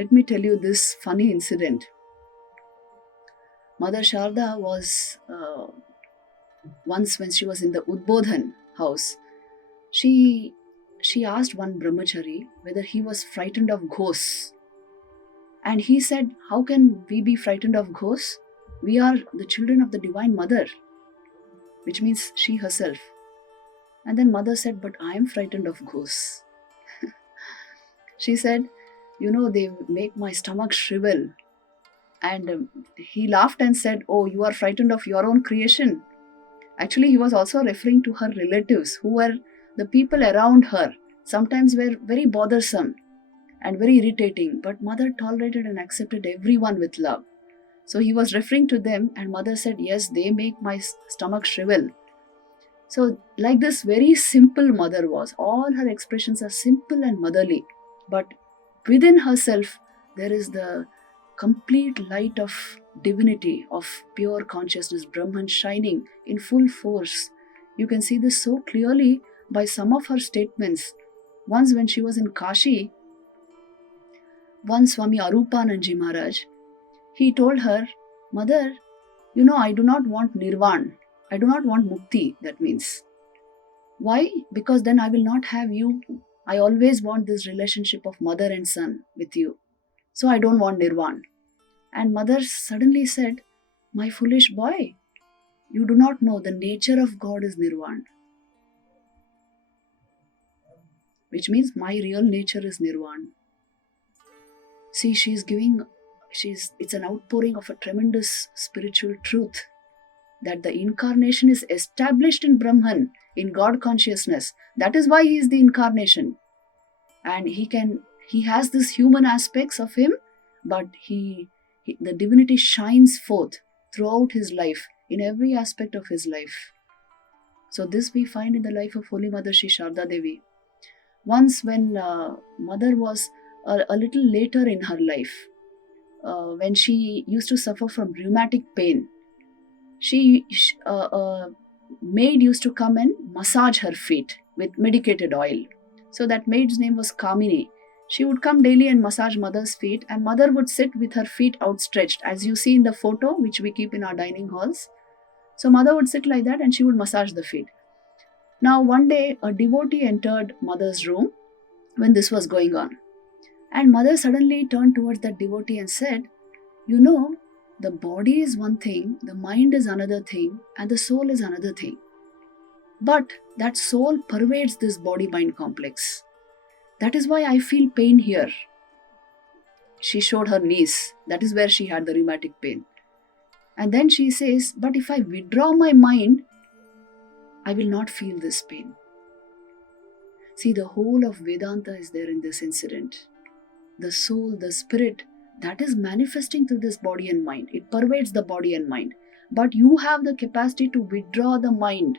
Let me tell you this funny incident. Mother Sharda was once when she was in the Udbodhan house, she asked one brahmachari whether he was frightened of ghosts. And he said, how can we be frightened of ghosts? We are the children of the Divine Mother, which means she herself. And then mother said, but I am frightened of ghosts. She said, they make my stomach shrivel. And he laughed and said, oh, you are frightened of your own creation. Actually, he was also referring to her relatives, who were the people around her. Sometimes were very bothersome and very irritating, but mother tolerated and accepted everyone with love. So he was referring to them, and mother said, yes, they make my stomach shrivel. So like this, very simple mother was. All her expressions are simple and motherly, but within herself there is the complete light of divinity, of pure consciousness, Brahman shining in full force. You can see this so clearly by some of her statements. Once when she was in Kashi, one Swami Arupananji Maharaj, he told her, Mother, I do not want nirvan. I do not want mukti, that means. Why? Because then I will not have you. I always want this relationship of mother and son with you. So I don't want nirvan. And mother suddenly said, my foolish boy, you do not know the nature of God is nirvan. Which means my real nature is nirvan. See, it's an outpouring of a tremendous spiritual truth, that the incarnation is established in Brahman, in God consciousness. That is why he is the incarnation. And he has these human aspects of him, but the divinity shines forth throughout his life, in every aspect of his life. So this we find in the life of Holy Mother Sri Sarada Devi. Once when mother was a little later in her life, when she used to suffer from rheumatic pain, maid used to come and massage her feet with medicated oil. So that maid's name was Kamini. She would come daily and massage mother's feet, and mother would sit with her feet outstretched, as you see in the photo which we keep in our dining halls. So mother would sit like that and she would massage the feet. Now one day a devotee entered mother's room when this was going on, and mother suddenly turned towards that devotee and said, the body is one thing, the mind is another thing, and the soul is another thing. But that soul pervades this body-mind complex. That is why I feel pain here. She showed her knees. That is where she had the rheumatic pain. And then she says, but if I withdraw my mind, I will not feel this pain. See, the whole of Vedanta is there in this incident. The soul, the spirit, that is manifesting through this body and mind. It pervades the body and mind. But you have the capacity to withdraw the mind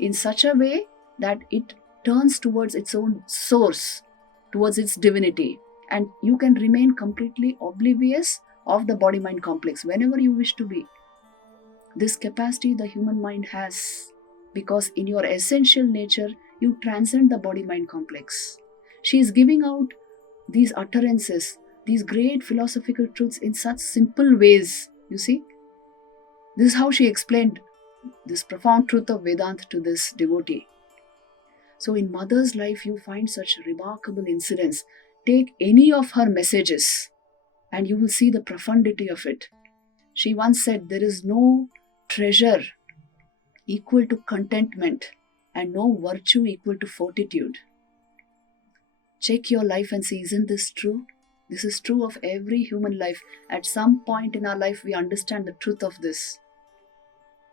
in such a way that it turns towards its own source, towards its divinity. And you can remain completely oblivious of the body-mind complex whenever you wish to be. This capacity the human mind has, because in your essential nature, you transcend the body-mind complex. She is giving out these utterances, these great philosophical truths in such simple ways, you see. This is how she explained this profound truth of Vedanta to this devotee. So in mother's life, you find such remarkable incidents. Take any of her messages and you will see the profundity of it. She once said, there is no treasure equal to contentment and no virtue equal to fortitude. Check your life and see, isn't this true? This is true of every human life. At some point in our life, we understand the truth of this.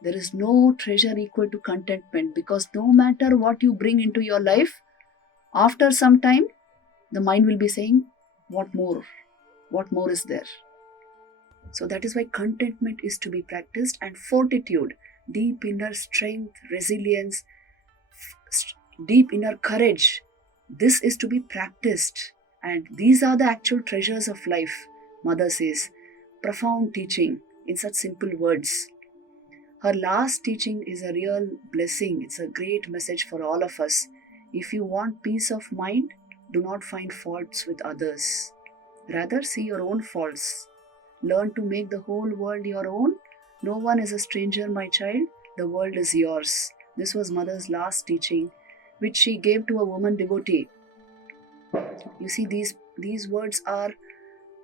There is no treasure equal to contentment, because no matter what you bring into your life, after some time, the mind will be saying, what more? What more is there? So that is why contentment is to be practiced, and fortitude, deep inner strength, resilience, deep inner courage, this is to be practiced. And these are the actual treasures of life, Mother says. Profound teaching in such simple words. Her last teaching is a real blessing. It's a great message for all of us. If you want peace of mind, do not find faults with others. Rather, see your own faults. Learn to make the whole world your own. No one is a stranger, my child. The world is yours. This was Mother's last teaching, which she gave to a woman devotee. You see, these words are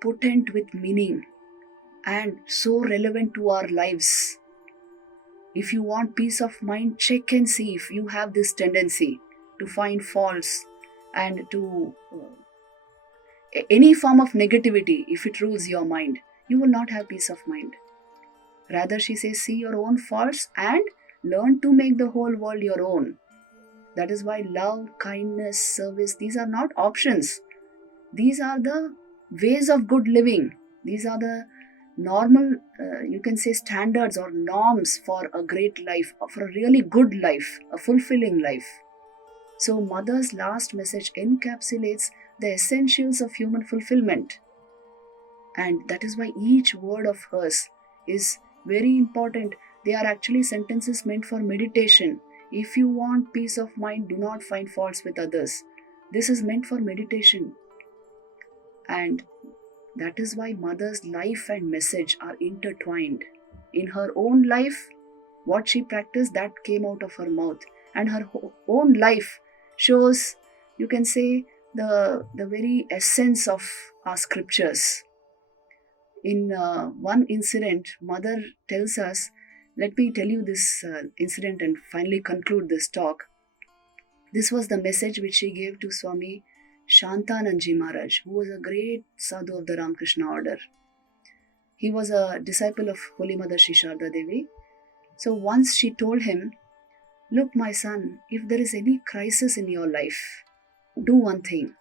potent with meaning and so relevant to our lives. If you want peace of mind, check and see if you have this tendency to find faults and to any form of negativity. If it rules your mind, you will not have peace of mind. Rather, she says, see your own faults and learn to make the whole world your own. That is why love, kindness, service, these are not options. These are the ways of good living. These are the normal, you can say, standards or norms for a great life, for a really good life, a fulfilling life. So, Mother's last message encapsulates the essentials of human fulfillment. And that is why each word of hers is very important. They are actually sentences meant for meditation. If you want peace of mind, do not find faults with others. This is meant for meditation. And that is why Mother's life and message are intertwined. In her own life, what she practiced, that came out of her mouth. And her own life shows, you can say, the very essence of our scriptures. In one incident, Mother tells us, let me tell you this incident and finally conclude this talk. This was the message which she gave to Swami Shantananji Maharaj, who was a great sadhu of the Ramakrishna order. He was a disciple of Holy Mother Sri Sarada Devi. So once she told him, look, my son, if there is any crisis in your life, do one thing.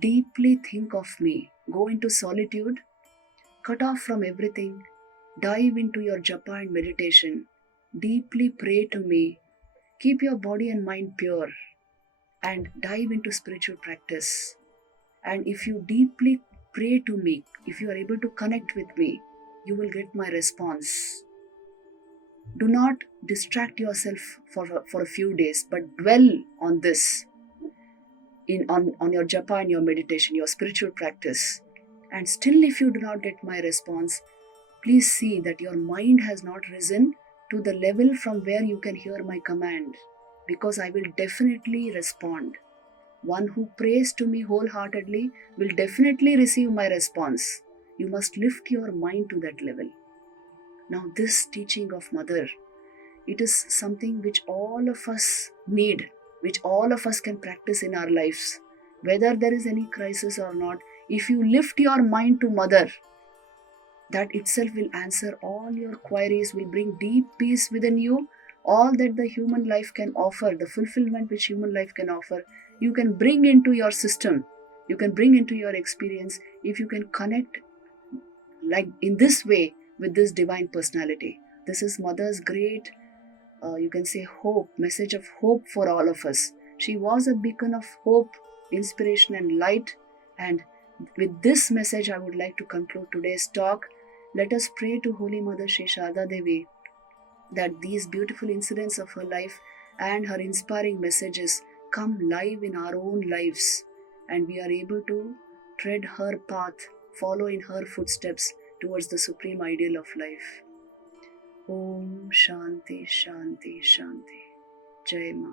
Deeply think of me. Go into solitude. Cut off from everything. Dive into your japa and meditation. Deeply pray to me. Keep your body and mind pure. And dive into spiritual practice. And if you deeply pray to me, if you are able to connect with me, you will get my response. Do not distract yourself for a few days, but dwell on this, on your japa and your meditation, your spiritual practice. And still if you do not get my response, please see that your mind has not risen to the level from where you can hear my command, because I will definitely respond. One who prays to me wholeheartedly will definitely receive my response. You must lift your mind to that level. Now this teaching of Mother, it is something which all of us need, which all of us can practice in our lives. Whether there is any crisis or not, if you lift your mind to Mother, that itself will answer all your queries, will bring deep peace within you. All that the human life can offer, the fulfillment which human life can offer, you can bring into your system, you can bring into your experience if you can connect like in this way with this divine personality. This is Mother's great, you can say, hope, message of hope for all of us. She was a beacon of hope, inspiration and light. And with this message, I would like to conclude today's talk. Let us pray to Holy Mother Sri Sarada Devi that these beautiful incidents of her life and her inspiring messages come live in our own lives, and we are able to tread her path, follow in her footsteps towards the supreme ideal of life. Om Shanti Shanti Shanti. Jai Ma.